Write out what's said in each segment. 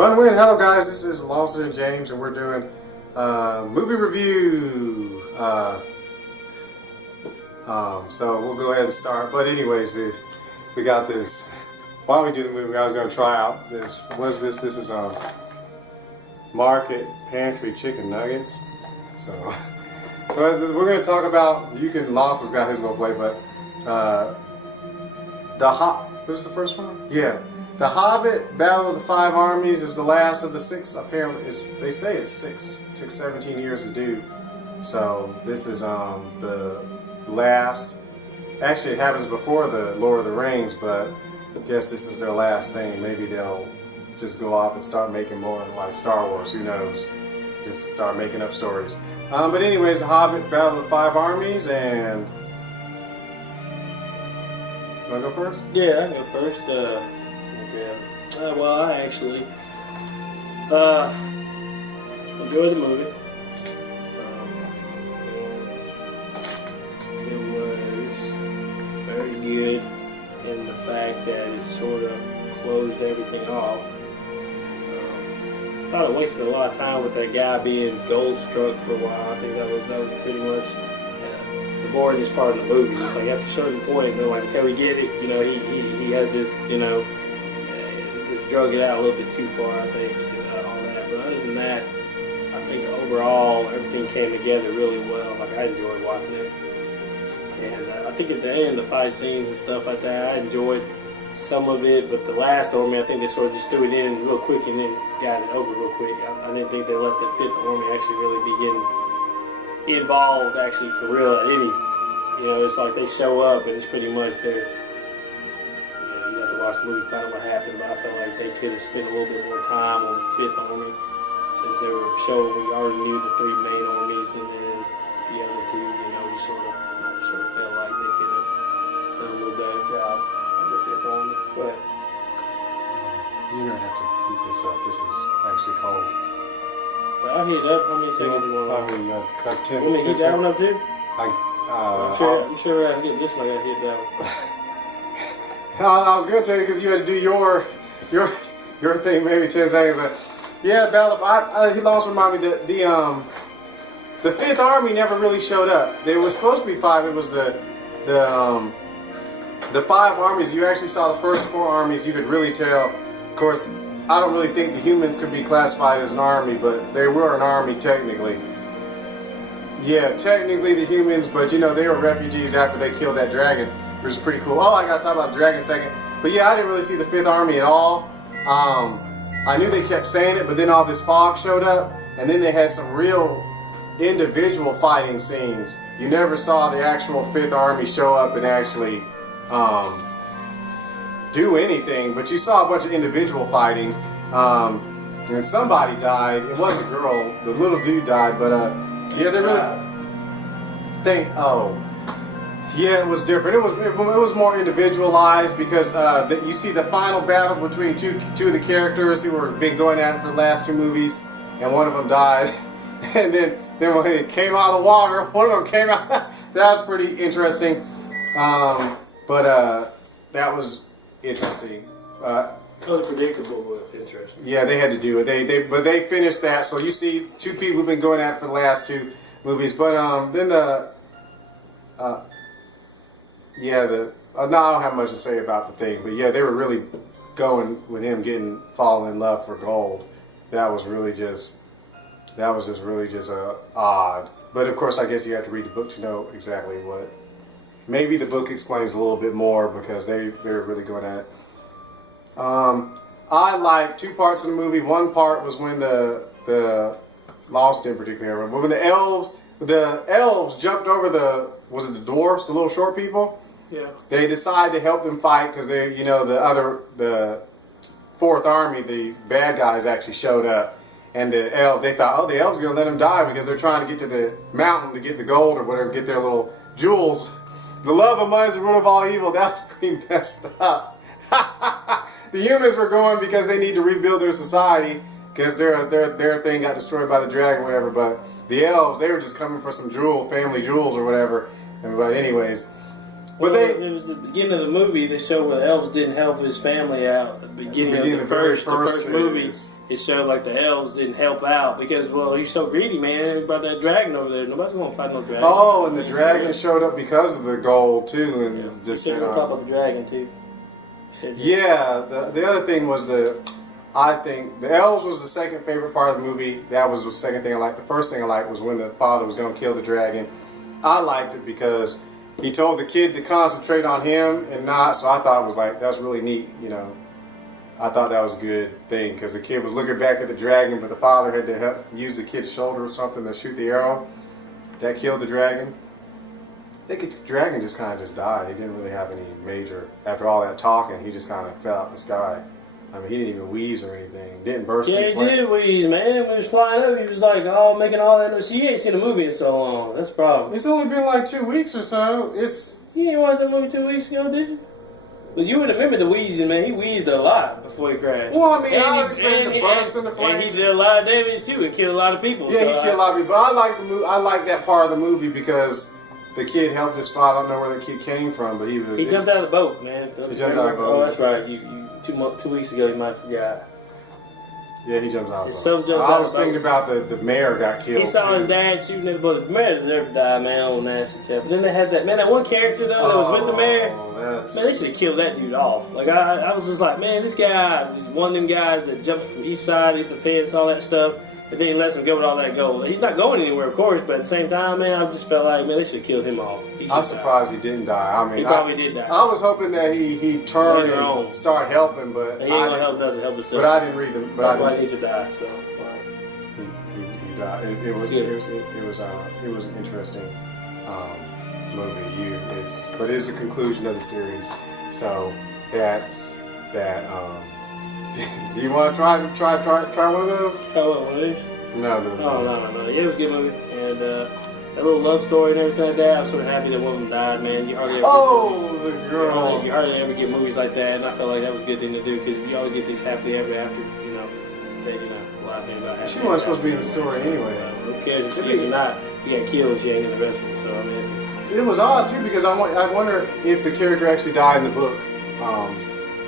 Run Win. Hello guys, this is Lawson and James, and we're doing movie review. So we'll go ahead and start. But anyways, we got this. While we do the movie, I was going to try out this. What's this? This is Market Pantry Chicken Nuggets. So, but we're going to talk about. Lawson's got his little play, but What is the first one? Yeah. The Hobbit, Battle of the Five Armies is the last of the six. Apparently, they say it's six. It took 17 years to do. So this is the last. Actually, it happens before the Lord of the Rings, but I guess this is their last thing. Maybe they'll just go off and start making more like Star Wars. Who knows? Just start making up stories. But anyways, The Hobbit, Battle of the Five Armies, and you want to go first? Yeah, I go first. Well, I actually enjoyed the movie. It was very good in the fact that it sort of closed everything off. I thought it wasted a lot of time with that guy being gold struck for a while. I think that was pretty much the boringest part of the movie. It's like after a certain point, they're like, okay, we get it. You know, he has this, just drug it out a little bit too far, I think, all that. But other than that, I think overall everything came together really well. Like, I enjoyed watching it. And I think at the end, the fight scenes and stuff like that, I enjoyed some of it. But the last Army, I think they sort of just threw it in real quick and then got it over real quick. I didn't think they let the Fifth Army actually really be getting involved actually for real at any. It's like they show up and it's pretty much there. You have to watch the movie to find out what happened, but I felt like they could have spent a little bit more time on the Fifth Army since they were showing we already knew the three main armies, and then the other two, just sort of felt like they could have done a little better job on the Fifth Army. But you're gonna have to keep this up. This is actually cold. I'll heat it up. How many seconds you want? I mean, about 10. You want me to heat that one up too? I'm sure I can get this one. I gotta hit that one. I was going to tell you because you had to do your thing maybe 10 seconds. But yeah, he also reminded me that the Fifth Army never really showed up. There was supposed to be five. It was the five armies. You actually saw the first four armies. You could really tell. Of course, I don't really think the humans could be classified as an army, but they were an army technically. Yeah, technically the humans, but they were refugees after they killed that dragon, which is pretty cool. Oh, I gotta talk about the dragon in a second. But yeah, I didn't really see the Fifth Army at all. I knew they kept saying it, but then all this fog showed up, and then they had some real individual fighting scenes. You never saw the actual Fifth Army show up and actually do anything, but you saw a bunch of individual fighting, and somebody died. It wasn't a girl, the little dude died, but yeah, they really yeah, it was different. It was more individualized because you see the final battle between two of the characters who were been going at it for the last two movies, and one of them died, and then when it came out of the water, one of them came out. That was pretty interesting, but that was interesting. Unpredictable, but interesting. Yeah, they had to do it. But they finished that. So you see two people who've been going at it for the last two movies. But then I don't have much to say about the thing. But yeah, they were really going with him falling in love for gold. That was just really odd. But of course, I guess you have to read the book to know exactly what. Maybe the book explains a little bit more because they're really going at it. I liked two parts of the movie. One part was when the Lost in particular, but when the elves jumped over the dwarves, the little short people? Yeah. They decided to help them fight because the Fourth Army, the bad guys actually showed up, and they thought, the elves are gonna let them die because they're trying to get to the mountain to get the gold or whatever, get their little jewels. The love of money is the root of all evil. That's pretty messed up. The humans were going because they need to rebuild their society because their thing got destroyed by the dragon or whatever. But the elves, they were just coming for some family jewels or whatever. But anyways, But it was the beginning of the movie. They showed where the elves didn't help his family out. At the beginning of the first movie, it showed like the elves didn't help out because, well, he's so greedy, man. About that dragon over there. Nobody's gonna fight no dragon. Oh, and the dragon showed up because of the gold too, and just said on top of the dragon too. Yeah, the other thing was I think the elves was the second favorite part of the movie. That was the second thing I liked. The first thing I liked was when the father was going to kill the dragon. I liked it because he told the kid to concentrate on him and not. So I thought it was like, that's really neat, you know. I thought that was a good thing because the kid was looking back at the dragon, but the father had to help use the kid's shoulder or something to shoot the arrow that killed the dragon. I think the dragon just kind of just died. He didn't really have any major, after all that talking, he just kind of fell out the sky. I mean, he didn't even wheeze or anything. Didn't burst. Yeah, he did wheeze, man. When he was flying up, he was like, oh, making all that noise. See, you ain't seen the movie in so long. That's the problem. It's only been like 2 weeks or so. You ain't watched that movie 2 weeks ago, did you? But you would remember the wheezing, man. He wheezed a lot before he crashed. Well, I mean, I expected the burst in the flames. And he did a lot of damage, too. He killed a lot of people. Yeah, he killed a lot of people. But I like the movie. I like that part of the movie because the kid helped his father. I don't know where the kid came from, but he jumped out of the boat, man. He jumped out of the boat. Oh, that's right. 2 weeks ago, you might have forgot. Yeah, he jumped out of the boat. I was thinking about the mayor got killed. He saw his dad shooting at the boat. The mayor deserved to die, man. Old nasty chap. But then they had that one character though that was with the mayor. Man, they should have killed that dude off. Like I was just like, man, this guy is one of them guys that jumps from east side into the fence, all that stuff. And then he lets him go with all that gold. He's not going anywhere, of course, but at the same time, man, I just felt like, man, they should have killed him off. I'm surprised he didn't die. I mean, he probably did die. I was hoping that he turned and start helping, but he ain't gonna help nothing, help himself. But I didn't read them. That's why he needs to die. So, he died. It was an interesting movie. But it's the conclusion of the series. So that's that. Do you want to try one of those? Try one of these? No. Yeah, it was a good movie, and that little love story and everything like that. I'm sort of happy that one of them died, man. You hardly ever get movies like that, and I felt like that was a good thing to do because you always get these happily ever after, you know. A lot of things about happy. She wasn't supposed to be in the story anyway. Who cares if she is or not? He got killed. She ain't in the rest of them. So I mean, it was odd too because I wonder if the character actually died in the book.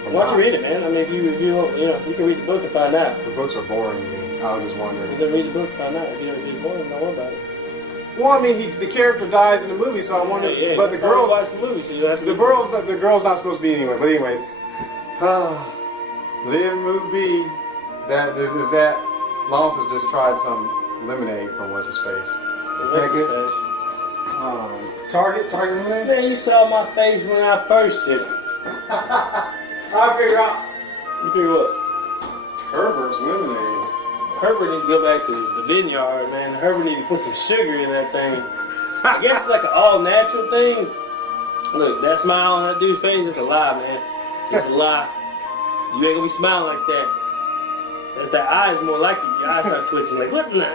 Why don't you read it, man? I mean, if you you can read the book and find out. The books are boring to me. I was just wondering. You can read the book to find out. If you don't read the book, don't worry about it. Well, I mean, the character dies in the movie, so I wonder. Yeah, but the girls watch the movie, so you have to. The girl's not supposed to be anyway. But anyways, live, move, be. That Lawrence has just tried some lemonade from what's his face. Good. Target lemonade. Man, you saw my face when I first said it. I figure out. You figure what? Herbert's lemonade. Herbert need to go back to the vineyard, man. Herbert need to put some sugar in that thing. I guess it's like an all-natural thing. Look, that smile on that dude's face, that's a lie, man. It's a lie. You ain't gonna be smiling like that. That eyes more likely, your eyes start twitching like, what in the...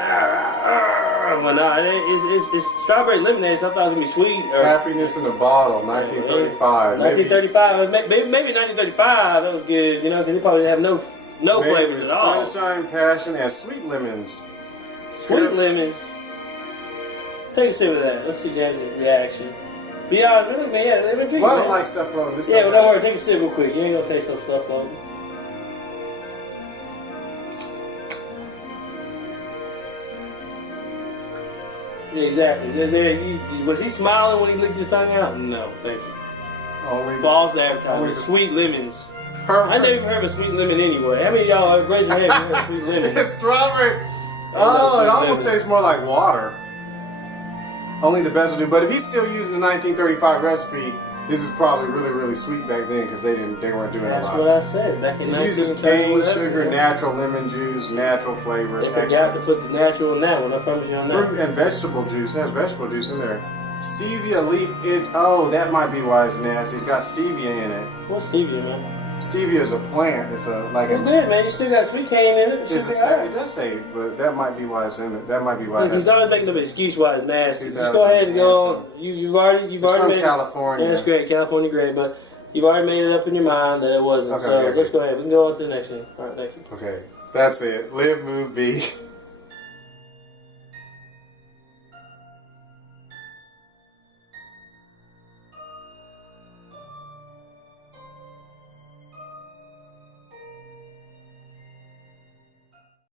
Well, no, it's strawberry lemonade, so I thought it was going to be sweet. Happiness in a Bottle, 1935. 1935, maybe 1935, that was good, you know, because they probably have no flavors at all. Sunshine, passion, and sweet lemons. Sweet lemons. Take a sip of that. Let's see James' reaction. Be honest, really, man, let me drink it. Well, I don't like stuff floating. Yeah, well, don't worry, take a sip real quick. You ain't going to taste no stuff floating. Yeah, exactly. Was he smiling when he licked his tongue out? No, thank you. False advertising. Sweet lemons. I never even heard of a sweet lemon anyway. How many of y'all raise your hand and heard of sweet lemon? It's strawberry. Oh, it almost tastes more like water. Only the best will do. But if he's still using the 1935 recipe, this is probably really, really sweet back then because they weren't doing That's a lot. what I said. Back in 1930. He uses cane sugar, natural lemon juice, natural flavors. They forgot to put the natural in that one. I promise you on that. Fruit and vegetable juice. It has vegetable juice in there. Stevia leaf. Oh, that might be why it's nasty. It's got stevia in it. What's stevia, man? Stevia is a plant. It's like good, man. You still got sweet cane in it. It does say, but that might be why it's in it. That might be why. He's always making up an excuse why it's nasty. Just go ahead and go. You've already made California. Yeah, that's great. California, great, but you've already made it up in your mind that it wasn't. Okay, so let's go ahead. We can go on to the next thing. All right, thank you. Okay, that's it. Live, move, be.